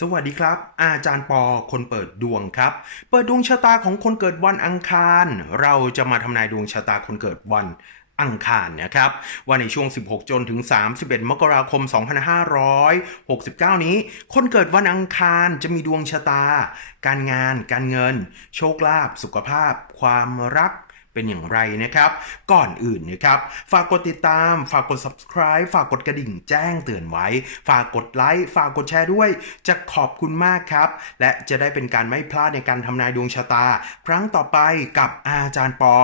สวัสดีครับ อาจารย์ปอคนเปิดดวงครับ เปิดดวงชะตาของคนเกิดวันอังคาร เราจะมาทำนายดวงชะตาคนเกิดวันอังคารนะครับว่าในช่วง 16 จนถึง 31 มกราคม 2569 นี้ คนเกิดวันอังคารจะมีดวงชะตา การงาน การเงิน โชคลาภสุขภาพ ความรัก เป็นอย่างไรนะครับ ก่อนอื่นนะครับ ฝากกดติดตาม ฝากกด subscribe ฝากกดกระดิ่งแจ้งเตือนไว้ ฝากกดไลค์ ฝากกดแชร์ด้วย จะขอบคุณมากครับ และจะได้เป็นการไม่พลาดในการทำนายดวงชะตา ครั้งต่อไปกับอาจารย์ปอ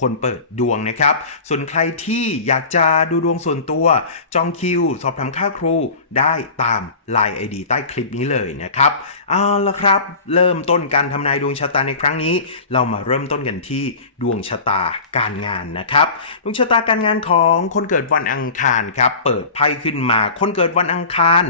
คนเปิดดวงนะครับ ส่วนใครที่อยากจะดูดวงส่วนตัว จองคิว สอบถามค่าครูได้ตาม Line ID ใต้คลิปนี้เลยนะครับ เอาละครับ เริ่มต้นการทำนายดวงชะตาในครั้งนี้ เรามาเริ่มต้นกันที่ดวงชะตาการงานนะครับดวงชะตาการงานของคนเกิดวันอังคารครับ เปิดไพ่ขึ้นมา คนเกิดวันอังคาร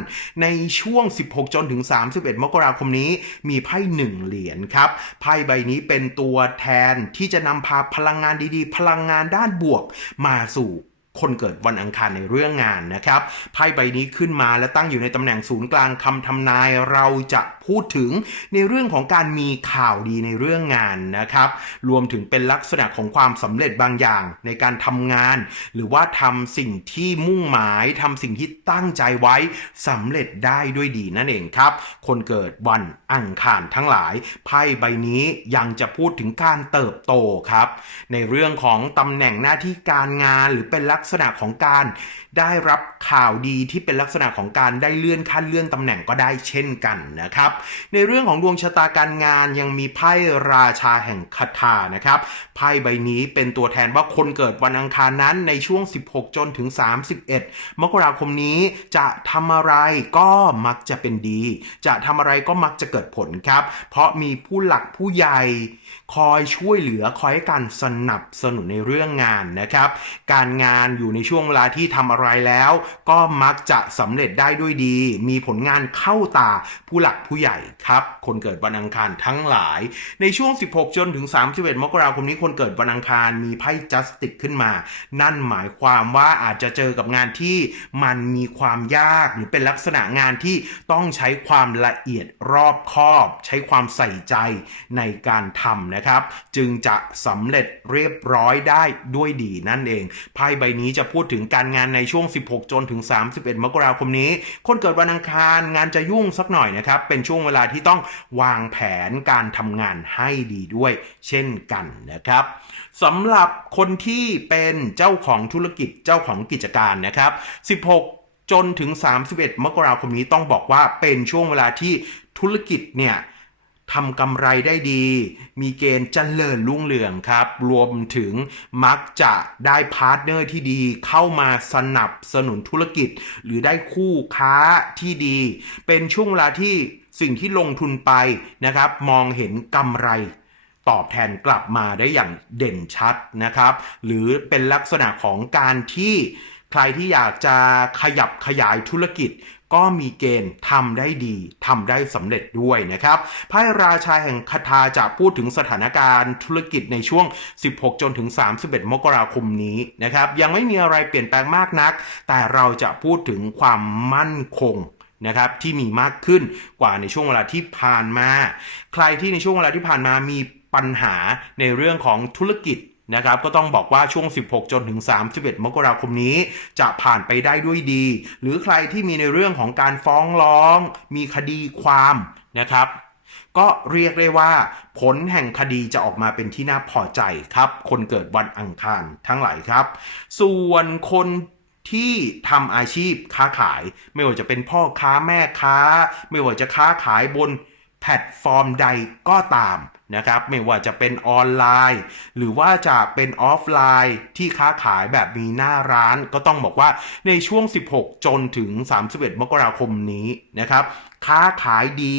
ในช่วง 16 จนถึง 31 มกราคมนี้มีไพ่หนึ่งเหรียญครับ ไพ่ใบนี้เป็นตัวแทนที่จะนำพาพลังงานดีๆ พลังงานด้านบวก มาสู่ คนเกิดวันอังคารในเรื่องงานนะครับไพ่ใบนี้ขึ้นมาและตั้งอยู่ในตำแหน่งศูนย์กลางคำทำนายเราจะพูดถึงในเรื่องของการมีข่าวดีในเรื่องงานนะครับรวมถึงเป็นลักษณะของความสำเร็จบางอย่างในการทำงาน หรือว่าทำสิ่งที่มุ่งหมายทำสิ่งที่ตั้งใจไว้สำเร็จได้ด้วยดีนั่นเองครับ คนเกิดวันอังคารทั้งหลายไพ่ใบนี้ยังจะพูดถึงการเติบโตครับ ในเรื่องของตำแหน่งหน้าที่การงานหรือเป็นลักษษณะของการได้รับข่าวดีที่เป็นลักษณะของการได้เลื่อนขั้นเลื่อนตำแหน่งก็ได้เช่นกันนะครับ ในเรื่องของดวงชะตาการงานยังมีไพ่ราชาแห่งคาถานะครับไพ่ใบนี้เป็นตัวแทนว่าคนเกิดวันอังคารนั้นในช่วง 16 จนถึง 31 มกราคมนี้จะทำอะไรก็มักจะเป็นดี จะทำอะไรก็มักจะเกิดผลครับ เพราะมีผู้หลักผู้ใหญ่คอยช่วยเหลือคอยให้การสนับสนุนในเรื่องงานนะครับ การงานอยู่ในช่วงเวลาที่ทำอะไรแล้ว ก็มักจะสำเร็จได้ด้วยดี มีผลงานเข้าตาผู้หลักผู้ใหญ่ครับ คนเกิดวันอังคารทั้งหลาย ในช่วง 16 จนถึง 31 มกราคมนี้คนเกิดวันอังคารมีไพ่จัสติกขึ้นมา นั่นหมายความว่าอาจจะเจอกับงานที่มันมีความยากหรือเป็นลักษณะงานที่ต้องใช้ความละเอียดรอบคอบ ใช้ความใส่ใจในการทำนะครับ จึงจะสำเร็จเรียบร้อยได้ด้วยดีนั่นเองไพ่ใบนี้จะพูดถึงการงานในช่วง 16 จนถึง 31 มกราคมนี้ คนเกิดวันอังคารงานจะยุ่งสักหน่อยนะครับ เป็นช่วงเวลาที่ต้องวางแผนการทำงานให้ดีด้วย เช่นกันนะครับสำหรับคนที่เป็นเจ้าของธุรกิจเจ้าของกิจการนะครับ 16 จนถึง 31 มกราคมนี้ต้องบอกว่าเป็นช่วงเวลาที่ธุรกิจเนี่ย ทำกำไรได้ดี มีเกณฑ์เจริญรุ่งเรืองครับ รวมถึงมักจะได้พาร์ทเนอร์ที่ดีเข้ามาสนับสนุนธุรกิจ หรือได้คู่ค้าที่ดี เป็นช่วงเวลาที่สิ่งที่ลงทุนไปนะครับ มองเห็นกำไรตอบแทนกลับมาได้อย่างเด่นชัดนะครับ หรือเป็นลักษณะของการที่ใครที่อยากจะขยับขยายธุรกิจ ก็มีเกณฑ์ทำได้ดีทำได้สำเร็จด้วยนะครับไพ่ราชาแห่งคาถาจะพูดถึงสถานการณ์ธุรกิจในช่วง 16 จนถึง 31 มกราคมนี้นะครับยังไม่มีอะไรเปลี่ยนแปลงมากนัก แต่เราจะพูดถึงความมั่นคงนะครับที่มีมากขึ้นกว่าในช่วงเวลาที่ผ่านมา ใครที่ในช่วงเวลาที่ผ่านมามีปัญหาในเรื่องของธุรกิจ นะครับก็ต้องบอกว่าช่วง 16 จนถึง 31 มกราคมนี้ จะผ่านไปได้ด้วยดี หรือใครที่มีในเรื่องของการฟ้องร้อง มีคดีความนะครับก็เรียกได้ว่า ผลแห่งคดีจะออกมาเป็นที่น่าพอใจครับ คนเกิดวันอังคารทั้งหลายครับ ส่วนคนที่ทำอาชีพค้าขาย ไม่ว่าจะเป็นพ่อค้าแม่ค้า ไม่ว่าจะค้าขายบน แพลตฟอร์มใดก็ตามนะครับไม่ว่าจะเป็นออนไลน์ หรือว่าจะเป็นออฟไลน์ที่ค้าขายแบบมีหน้าร้าน ก็ต้องบอกว่าในช่วง 16 จนถึง 31 มกราคมนี้นะครับ ค้าขายดี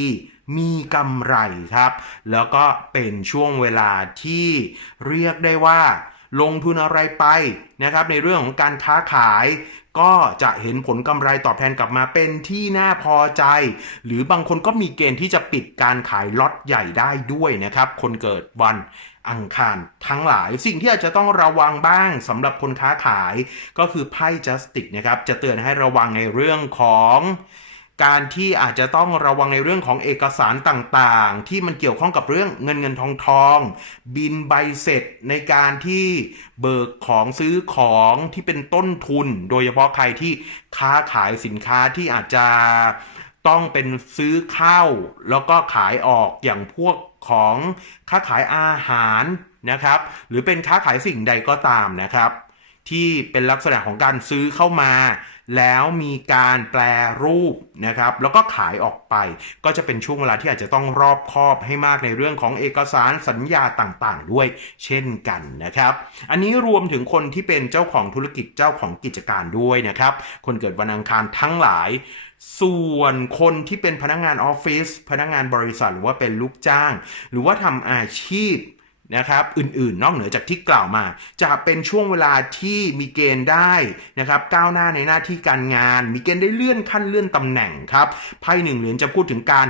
มีกำไรครับ แล้วก็เป็นช่วงเวลาที่เรียกได้ว่า ลงทุนอะไรไปนะครับในเรื่องของการค้าขาย ก็จะเห็นผลกำไรตอบแทนกลับมาเป็นที่น่าพอใจ หรือบางคนก็มีเกณฑ์ที่จะปิดการขายล็อตใหญ่ได้ด้วยนะครับ คนเกิดวันอังคารทั้งหลายสิ่งที่อาจจะต้องระวังบ้างสำหรับคนค้าขายก็คือไพ่จัสติกนะครับ จะเตือนให้ระวังในเรื่องของ การที่อาจจะต้องระวังในเรื่องของเอกสารต่างๆ ที่มันเกี่ยวข้องกับเรื่องเงินเงินทองทอง บินใบเสร็จในการที่เบิกของซื้อของที่เป็นต้นทุน โดยเฉพาะใครที่ค้าขายสินค้าที่อาจจะต้องเป็นซื้อเข้า แล้วก็ขายออกอย่างพวกของค้าขายอาหารนะครับ หรือเป็นค้าขายสิ่งใดก็ตามนะครับ ที่เป็นลักษณะของการซื้อเข้ามา แล้วมีการแปลรูปนะครับ แล้วก็ขายออกไป ก็จะเป็นช่วงเวลาที่อาจจะต้องรอบคอบให้มากในเรื่องของเอกสารสัญญาต่างๆ ด้วยเช่นกันนะครับ อันนี้รวมถึงคนที่เป็นเจ้าของธุรกิจเจ้าของกิจการด้วยนะครับ คนเกิดวันอังคารทั้งหลาย ส่วนคนที่เป็นพนักงานออฟฟิศพนักงานบริษัทหรือว่าเป็นลูกจ้าง หรือว่าทำอาชีพ นะครับอื่นๆ นอกเหนือจากที่กล่าวมา จะเป็นช่วงเวลาที่มีเกณฑ์ได้นะครับก้าวหน้าในหน้าที่การงาน มีเกณฑ์ได้เลื่อนขั้นเลื่อนตำแหน่งครับไพ่หนึ่งเหรียญจะพูดถึงการ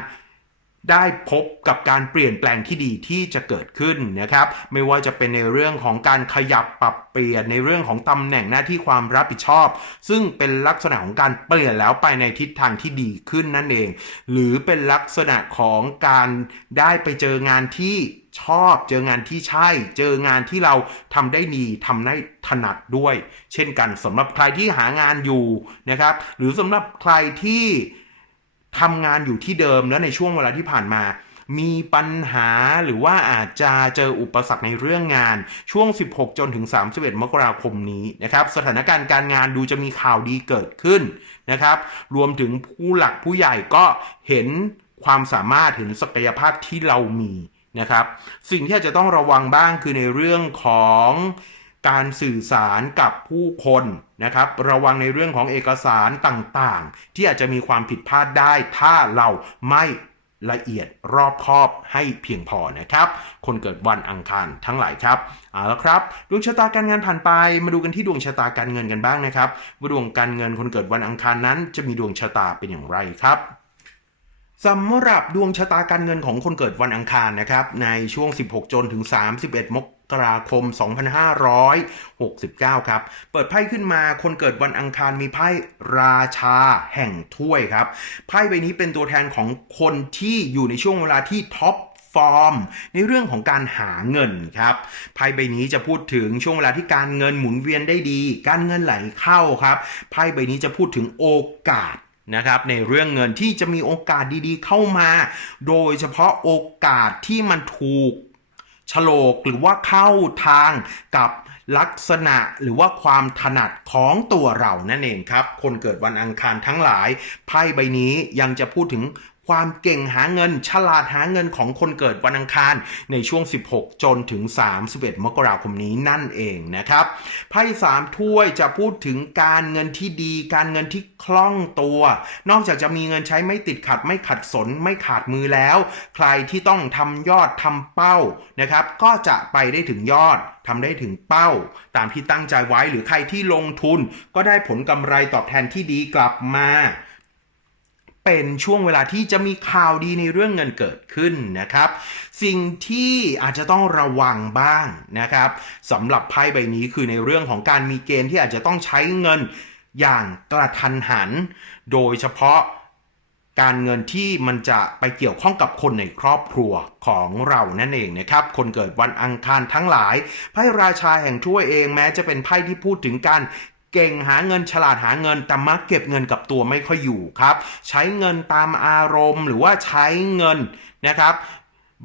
ได้พบกับการเปลี่ยนแปลงที่ดีที่จะเกิดขึ้นนะครับ ไม่ว่าจะเป็นในเรื่องของการขยับปรับเปลี่ยนในเรื่องของตำแหน่งหน้าที่ความรับผิดชอบ ซึ่งเป็นลักษณะของการเปลี่ยนแล้วไปในทิศทางที่ดีขึ้นนั่นเอง หรือเป็นลักษณะของการได้ไปเจองานที่ ชอบเจองานที่ใช่ เจองานที่เราทำได้ดีทำได้ถนัดด้วย เช่นกันสำหรับใครที่หางานอยู่นะครับ หรือสำหรับใครที่ทำงานอยู่ที่เดิมแล้วในช่วงเวลาที่ผ่านมา มีปัญหาหรือว่าอาจจะเจออุปสรรคในเรื่องงานช่วง 16 จนถึง 31 มกราคมนี้นะครับ สถานการณ์การงานดูจะมีข่าวดีเกิดขึ้นนะครับ รวมถึงผู้หลักผู้ใหญ่ก็เห็นความสามารถเห็นศักยภาพที่เรามี นะครับ สิ่งที่อาจจะต้องระวังบ้างคือในเรื่องของการสื่อสารกับผู้คนนะครับ ระวังในเรื่องของเอกสารต่างๆ ที่อาจจะมีความผิดพลาดได้ถ้าเราไม่ละเอียดรอบคอบให้เพียงพอนะครับ คนเกิดวันอังคารทั้งหลายครับเอาละครับ ดวงชะตาการงานผ่านไป มาดูกันที่ดวงชะตาการเงินกันบ้างนะครับว่าดวงการเงินคนเกิดวันอังคารนั้น จะมีดวงชะตาเป็นอย่างไรครับ สำหรับดวงชะตาการเงินของคนเกิดวันอังคารนะครับ ในช่วง 16 จนถึง 31มกราคม 2569 ครับ เปิดไพ่ขึ้นมาคนเกิดวันอังคารมีไพ่ราชาแห่งถ้วยครับ ไพ่ใบนี้เป็นตัวแทนของคนที่อยู่ในช่วงเวลาที่ท็อปฟอร์ม ในเรื่องของการหาเงินครับไพ่ใบนี้จะพูดถึงช่วงเวลาที่การเงินหมุนเวียนได้ดี การเงินไหลเข้าครับไพ่ใบนี้จะพูดถึงโอกาส นะครับในเรื่องเงินที่จะมีโอกาสดีๆ เข้ามา โดยเฉพาะโอกาสที่มันถูกฉลกหรือว่าเข้าทางกับลักษณะหรือว่าความถนัดของตัวเรานั่นเองครับ คนเกิดวันอังคารทั้งหลายไพ่ใบนี้ยังจะพูดถึง ความเก่งหาเงิน ฉลาดหาเงินของคนเกิดวันอังคารในช่วง 16 จนถึง 31 มกราคมนี้นั่นเองนะครับ ไพ่สามถ้วยจะพูดถึงการเงินที่ดี การเงินที่คล่องตัว นอกจากจะมีเงินใช้ไม่ติดขัดไม่ขัดสนไม่ขาดมือแล้ว ใครที่ต้องทำยอดทำเป้านะครับ ก็จะไปได้ถึงยอดทำได้ถึงเป้า ตามที่ตั้งใจไว้หรือใครที่ลงทุนก็ได้ผลกำไรตอบแทนที่ดีกลับมา เป็นช่วงเวลาที่จะมีข่าวดีในเรื่องเงินเกิดขึ้นนะครับ สิ่งที่อาจจะต้องระวังบ้างนะครับสำหรับไพ่ใบนี้คือในเรื่องของการมีเกณฑ์ที่อาจจะต้องใช้เงินอย่างกระทันหัน โดยเฉพาะการเงินที่มันจะไปเกี่ยวข้องกับคนในครอบครัวของเรานั่นเองนะครับ คนเกิดวันอังคารทั้งหลาย ไพ่ราชาแห่งถ้วยเองแม้จะเป็นไพ่ที่พูดถึงการ เก่งหาเงินฉลาดหาเงินแต่มักเก็บเงินกับตัวไม่ค่อยอยู่ครับ ใช้เงินตามอารมณ์หรือว่าใช้เงินนะครับ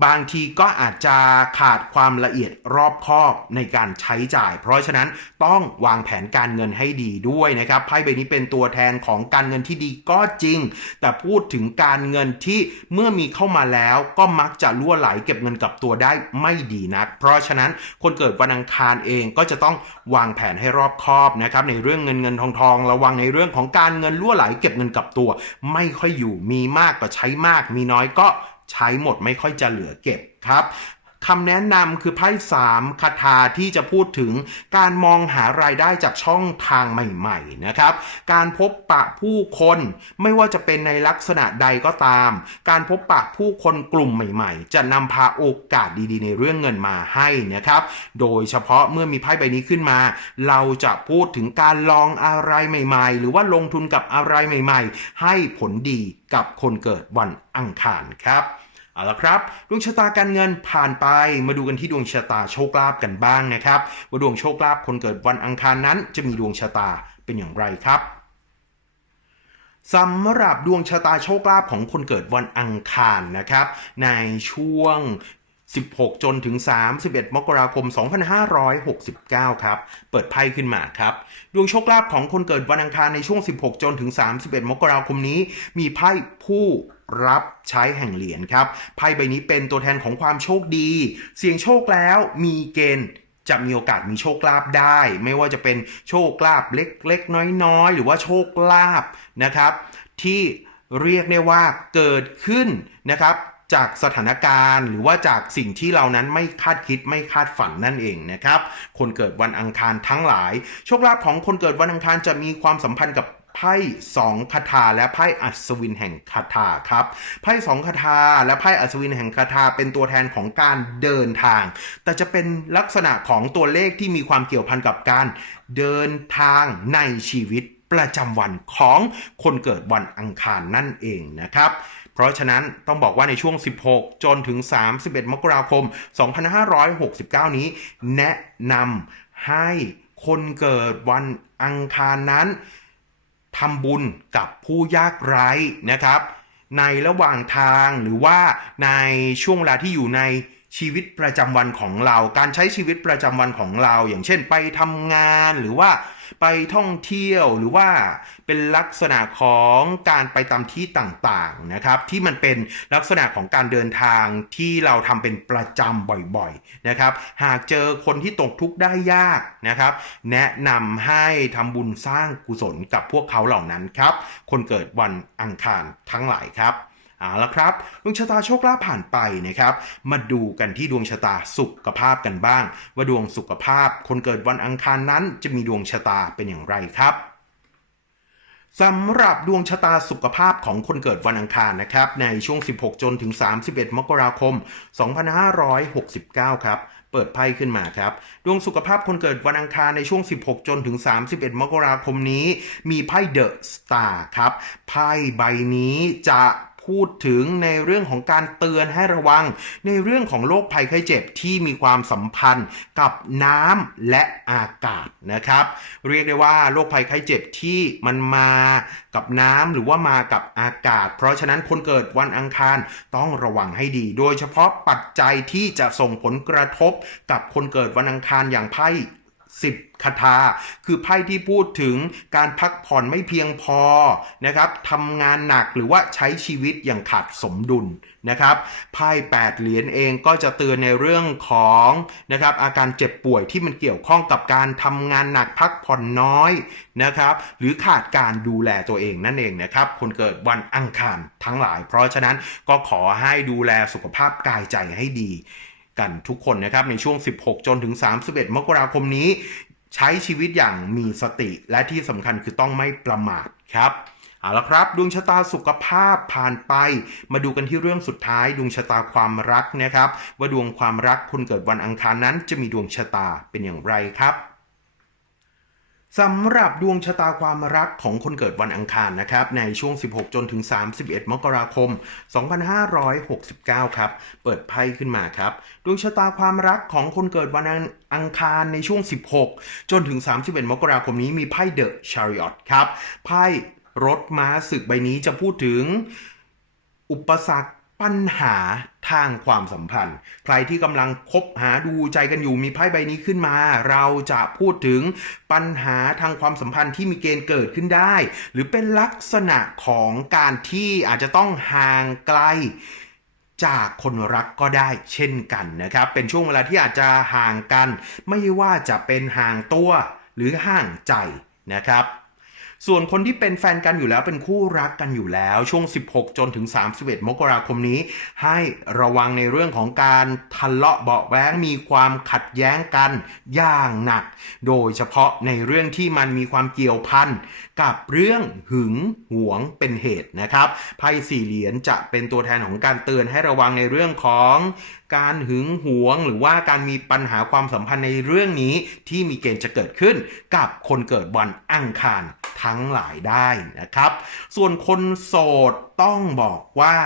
บางทีก็อาจจะขาดความละเอียดรอบคอบในการใช้จ่าย เพราะฉะนั้นต้องวางแผนการเงินให้ดีด้วยนะครับไพ่ใบนี้เป็นตัวแทนของการเงินที่ดีก็จริง แต่พูดถึงการเงินที่เมื่อมีเข้ามาแล้วก็มักจะล่วไหลเก็บเงินกับตัวได้ไม่ดีนัก เพราะฉะนั้นคนเกิดวันอังคารเองก็จะต้องวางแผนให้รอบคอบนะครับในเรื่องเงินเงินทองทองระวังในเรื่องของการเงินล่วไหลเก็บเงินกับตัว ไม่ค่อยอยู่มีมากก็ใช้มาก มีน้อยก็ ใช้หมดไม่ค่อยจะเหลือเก็บครับ คำแนะนำคือไพ่สามคาถาที่จะพูดถึงการมองหารายได้จากช่องทางใหม่ๆนะครับ การพบปะผู้คนไม่ว่าจะเป็นในลักษณะใดก็ตาม การพบปะผู้คนกลุ่มใหม่ๆ จะนำพาโอกาสดีๆ ในเรื่องเงินมาให้นะครับ โดยเฉพาะเมื่อมีไพ่ใบนี้ขึ้นมา เราจะพูดถึงการลองอะไรใหม่ๆ หรือว่าลงทุนกับอะไรใหม่ ๆ ให้ผลดีกับคนเกิดวันอังคารครับ เอาละครับ ดวงชะตาการเงินผ่านไปมาดูกันที่ดวงชะตาโชคลาภกันบ้างนะครับ ว่าดวงโชคลาภคนเกิดวันอังคารนั้น จะมีดวงชะตาเป็นอย่างไรครับสำหรับดวงชะตาโชคลาภของคนเกิดวันอังคารนะครับ ในช่วง 16 จนถึง 31 มกราคม 2569 ครับ เปิดไพ่ขึ้นมาครับ ดวงโชคลาภของคนเกิดวันอังคารในช่วง 16 จนถึง 31 มกราคมนี้ มีไพ่ผู้ รับใช้แห่งเหรียญครับไพ่ใบนี้เป็นตัวแทนของความโชคดี เสี่ยงโชคแล้วมีเกณฑ์จะมีโอกาสมีโชคลาภได้ ไม่ว่าจะเป็นโชคลาภเล็กๆ น้อยๆ หรือว่าโชคลาภนะครับ ที่เรียกได้ว่าเกิดขึ้นนะครับจากสถานการณ์หรือว่าจากสิ่งที่เรานั้นไม่คาดคิดไม่คาดฝันนั่นเองนะครับ คนเกิดวันอังคารทั้งหลาย โชคลาภของคนเกิดวันอังคารจะมีความสัมพันธ์กับ ไพ่สองคาถาและไพ่อัศวินแห่งคาถาครับไพ่สองคาถาและไพ่อัศวินแห่งคาถาเป็นตัวแทนของการเดินทาง แต่จะเป็นลักษณะของตัวเลขที่มีความเกี่ยวพันกับการเดินทางในชีวิตประจำวันของคนเกิดวันอังคารนั่นเองนะครับ เพราะฉะนั้นต้องบอกว่าในช่วง 16 จนถึง 31 มกราคม 2569 นี้ แนะนำให้คนเกิดวันอังคารนั้น ทำบุญกับผู้ยากไร้นะครับ ในระหว่างทางหรือว่าในช่วงเวลาที่อยู่ในชีวิตประจำวันของเรา การใช้ชีวิตประจำวันของเรา อย่างเช่นไปทำงานหรือว่า ไปท่องเที่ยวหรือว่าเป็นลักษณะของการไปตามที่ต่างๆนะครับ ที่มันเป็นลักษณะของการเดินทางที่เราทำเป็นประจำบ่อยๆนะครับ หากเจอคนที่ตกทุกข์ได้ยากนะครับ แนะนำให้ทำบุญสร้างกุศลกับพวกเขาเหล่านั้นครับ คนเกิดวันอังคารทั้งหลายครับ เอาละครับดวงชะตาโชคลาภผ่านไปนะครับ มาดูกันที่ดวงชะตาสุขภาพกันบ้าง ว่าดวงสุขภาพคนเกิดวันอังคารนั้นจะมีดวงชะตาเป็นอย่างไรครับสำหรับดวงชะตาสุขภาพของคนเกิดวันอังคารนะครับ ในช่วง 16 จนถึง 31 มกราคม 2569 ครับ เปิดไพ่ขึ้นมาครับ ดวงสุขภาพคนเกิดวันอังคารในช่วง 16 จนถึง 31 มกราคมนี้ มีไพ่เดอะสตาร์ครับ ไพ่ใบนี้จะ พูดถึงในเรื่องของการเตือนให้ระวัง ในเรื่องของโรคภัยไข้เจ็บที่มีความสัมพันธ์กับน้ำและอากาศนะครับ เรียกได้ว่าโรคภัยไข้เจ็บที่มันมากับน้ำหรือว่ามากับอากาศ เพราะฉะนั้นคนเกิดวันอังคารต้องระวังให้ดี โดยเฉพาะปัจจัยที่จะส่งผลกระทบกับคนเกิดวันอังคารอย่างไพ่ 10คาถาคือไพ่ที่พูดถึงการพักผ่อนไม่เพียงพอนะครับทำงานหนักหรือว่าใช้ชีวิตอย่างขาดสมดุลนะครับไพ่8เหรียญเองก็จะเตือนในเรื่องของนะครับอาการเจ็บป่วยที่มันเกี่ยวข้องกับการทำงานหนักพักผ่อนน้อยนะครับหรือขาดการดูแลตัวเองนั่นเองนะครับคนเกิดวันอังคารทั้งหลาย เพราะฉะนั้นก็ขอให้ดูแลสุขภาพกายใจให้ดี กันทุกคนนะครับในช่วง 16 จนถึง 31 มกราคมนี้ ใช้ชีวิตอย่างมีสติและที่สำคัญคือต้องไม่ประมาทครับเอาละครับดวงชะตาสุขภาพผ่านไป มาดูกันที่เรื่องสุดท้ายดวงชะตาความรักนะครับ ว่าดวงความรักคนเกิดวันอังคารนั้นจะมีดวงชะตาเป็นอย่างไรครับ สำหรับดวงชะตาความรักของคนเกิดวันอังคารนะครับ ในช่วง 16 จนถึง 31 มกราคม 2569 ครับ เปิดไพ่ขึ้นมาครับ ดวงชะตาความรักของคนเกิดวันอังคารในช่วง 16 จนถึง 31 มกราคมนี้มีไพ่เดอะชาริอตครับ ไพ่รถม้าศึกใบนี้จะพูดถึง อุปสรรค ปัญหาทางความสัมพันธ์ ใครที่กำลังคบหาดูใจกันอยู่มีไพ่ใบนี้ขึ้นมา เราจะพูดถึงปัญหาทางความสัมพันธ์ที่มีเกณฑ์เกิดขึ้นได้ หรือเป็นลักษณะของการที่อาจจะต้องห่างไกลจากคนรักก็ได้เช่นกันนะครับ เป็นช่วงเวลาที่อาจจะห่างกัน ไม่ว่าจะเป็นห่างตัวหรือห่างใจนะครับ ส่วนคนที่เป็นแฟนกันอยู่แล้วเป็นคู่รักกันอยู่แล้วช่วง 16 จนถึง 31 มกราคมนี้ ให้ระวังในเรื่องของการทะเลาะเบาะแว้งมีความขัดแย้งกันอย่างหนัก โดยเฉพาะในเรื่องที่มันมีความเกี่ยวพันกับเรื่องหึงหวงเป็นเหตุนะครับไพ่สี่เหรียญจะเป็นตัวแทนของการเตือนให้ระวังในเรื่องของการหึงหวงหรือว่าการมีปัญหาความสัมพันธ์ในเรื่องนี้ที่มีเกณฑ์จะเกิดขึ้นกับคนเกิดวันอังคาร ทั้งหลายได้นะครับ ส่วนคนโสดต้องบอกว่า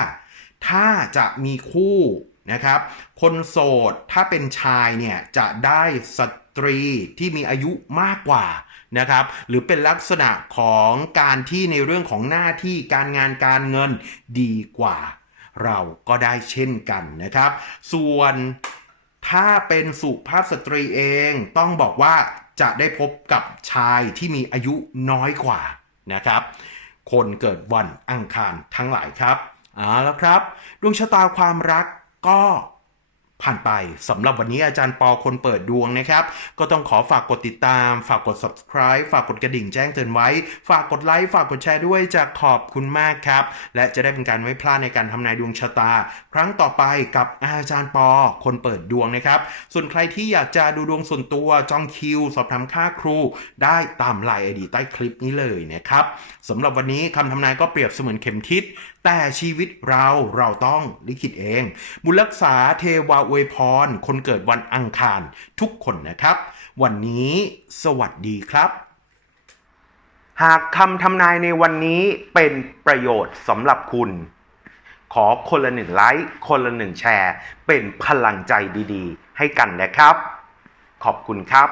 ถ้าจะมีคู่นะครับ คนโสดถ้าเป็นชายเนี่ยจะได้สตรีที่มีอายุมากกว่านะครับ หรือเป็นลักษณะของการที่ในเรื่องของหน้าที่การงานการเงินดีกว่า เราก็ได้เช่นกันนะครับ ส่วนถ้าเป็นสุภาพสตรีเองต้องบอกว่า จะได้พบกับชายที่มีอายุน้อยกว่านะครับ คนเกิดวันอังคารทั้งหลายครับเอาแล้วครับ ดวงชะตาความรักก็ ผ่านไปสำหรับวันนี้อาจารย์ปอคนเปิดดวงนะครับ ก็ต้องขอฝากกดติดตาม ฝากกด subscribe ฝากกดกระดิ่งแจ้งเตือนไว้ ฝากกดไลค์ ฝากกดแชร์ด้วยจะขอบคุณมากครับ และจะได้เป็นการไม่พลาดในการทำนายดวงชะตา ครั้งต่อไปกับอาจารย์ปอคนเปิดดวงนะครับ ส่วนใครที่อยากจะดูดวงส่วนตัวจองคิว สอบถามค่าครู ได้ตามไลน์ไอดีใต้คลิปนี้เลยนะครับสำหรับวันนี้คำทำนายก็เปรียบเสมือนเข็มทิศแต่ชีวิตเราเราต้องลิขิตเองบุญรักษาเทวาอวยพร คนเกิดวันอังคารทุกคนนะครับ วันนี้สวัสดีครับ หากคำทำนายในวันนี้เป็นประโยชน์สำหรับคุณ ขอคนละหนึ่งไลค์คนละหนึ่งแชร์ เป็นพลังใจดีๆ ให้กันนะครับ ขอบคุณครับ